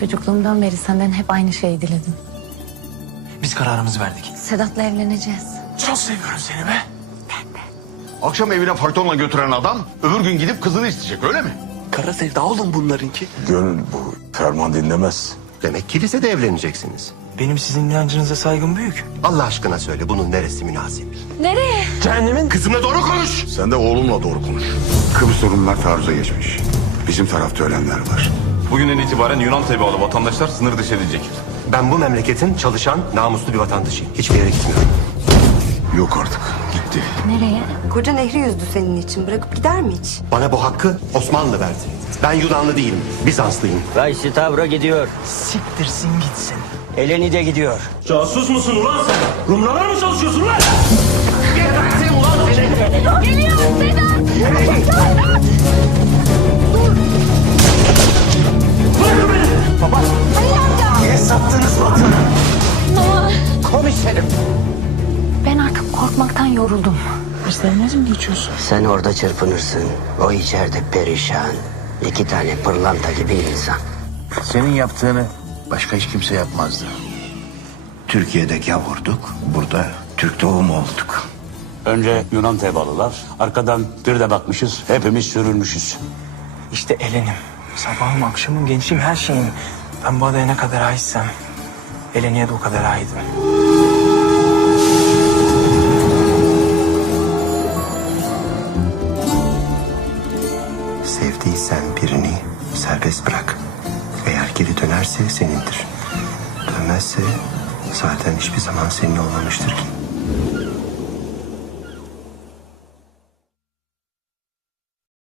Çocukluğumdan beri senden hep aynı şeyi diledim. Biz kararımızı verdik. Sedat'la evleneceğiz. Çok seviyorum seni be. Akşam evine faytonla götüren adam öbür gün gidip kızını isteyecek öyle mi? Kara sevda oğlum bunlarınki. Gönül bu. Ferman dinlemez. Demek kilisede evleneceksiniz. Benim sizin inancınıza saygım büyük. Allah aşkına söyle bunun neresi münasip? Nereye? Cehennemin Kızımla doğru konuş. Sen de oğlumla doğru konuş. Kıbrıs Rumlar taarruza geçmiş. Bizim tarafta ölenler var. Bugünden itibaren Yunan tebalı vatandaşlar sınır dışı edilecek. Ben bu memleketin çalışan, namuslu bir vatandaşıyım. Hiçbir yere gitmiyorum. Yok artık. Gitti. Nereye? Koca nehri yüzdü senin için. Bırakıp gider mi hiç? Bana bu hakkı Osmanlı verdi. Ben Yunanlı değilim, Bizanslıyım. Vay Stavro gidiyor. siktirsin gitsin. Eleni de gidiyor. Casus musun ulan sen? Rumlara mı çalışıyorsun lan? Ben yoruldum. Dersleriniz mi geçiyorsun? Sen orada çırpınırsın. O içeride perişan. İki tane pırlanta gibi insan. Senin yaptığını başka hiç kimse yapmazdı. Türkiye'de gavurduk, burada Türk doğumu olduk. Önce Yunan tebalılar, arkadan bir de bakmışız hepimiz sürülmüşüz. İşte Elen'im. Sabahım, akşamım, gençliğim, her şeyim. Ben bu adaya ne kadar aitsem... Elen'e de o kadar aidim. Sevdiysen birini serbest bırak. Eğer geri dönerse senindir. Dönmezse zaten hiçbir zaman senin olmamıştır ki.